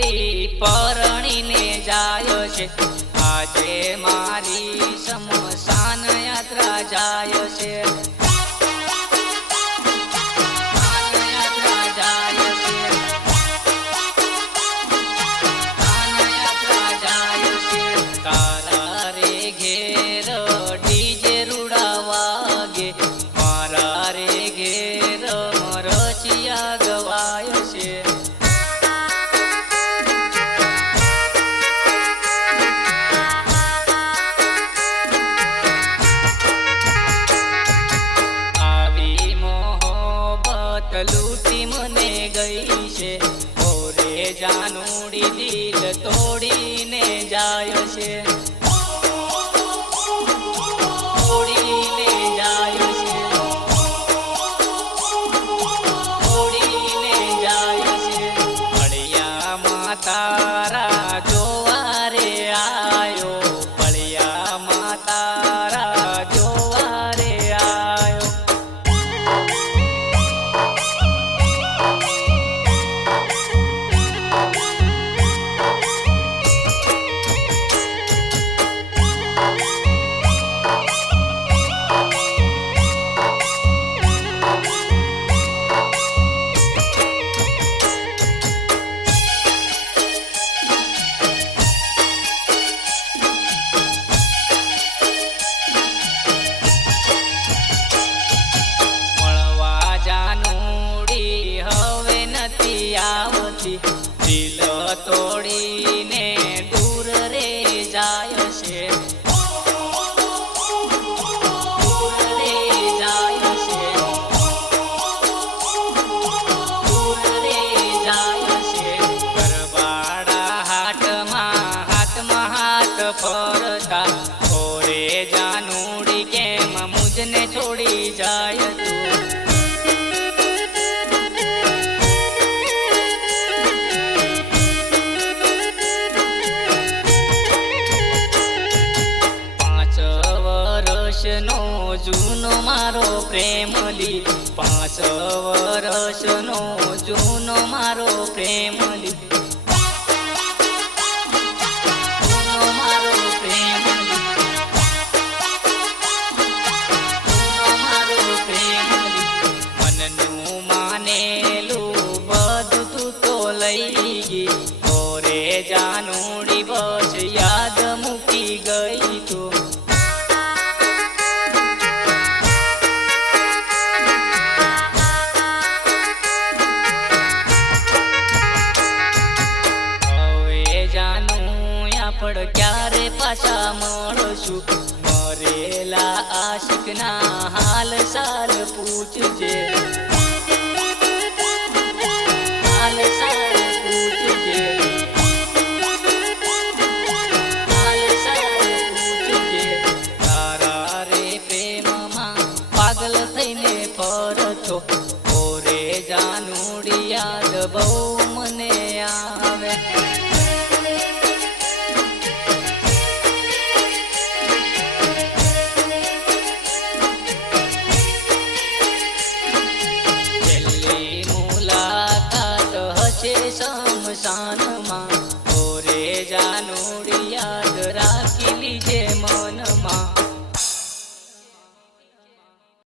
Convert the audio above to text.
જાનુડી પરણીને જાય છે। આજે મારી શમશાન યાત્રા જાય છે। लूटी मने गई छे ओरे जानुड़ी दिल तोड़ी ने जाय छे। तोड़ी ने जाय छे। तोड़ी ने जाय छे। पड़िया मातारा जोवारे आयो। पड़िया मातारा जोवारे आयो। दिल तोड़ी ने दूर रे जाय छे। दूर रे जाय छे। दूर रे जाय छे। करवाड़ा हाथ में हाथ फरता ओरे जानुड़ी केम मुझने छोड़ी जाय तू। नो जूनो मारो प्रेमली 5 वर्ष नो जूनो मारो प्रेमली। जूनो मारो प्रेमली। जूनो मारो प्रेमली। मननु मानेलू बधु तू तो लई गई ओरे जानुड़ी बस याद मूकी गई तू। पण क्यारे पाछा मळशु मरेला आशिकना हाल साल पूछजे। हाल साल पूछजे। हाल साल पूछजे। तारा रे प्रेममा पागल थईने फरतो ओरे जानुड़ी याद बहु मने आवे। शमशान मा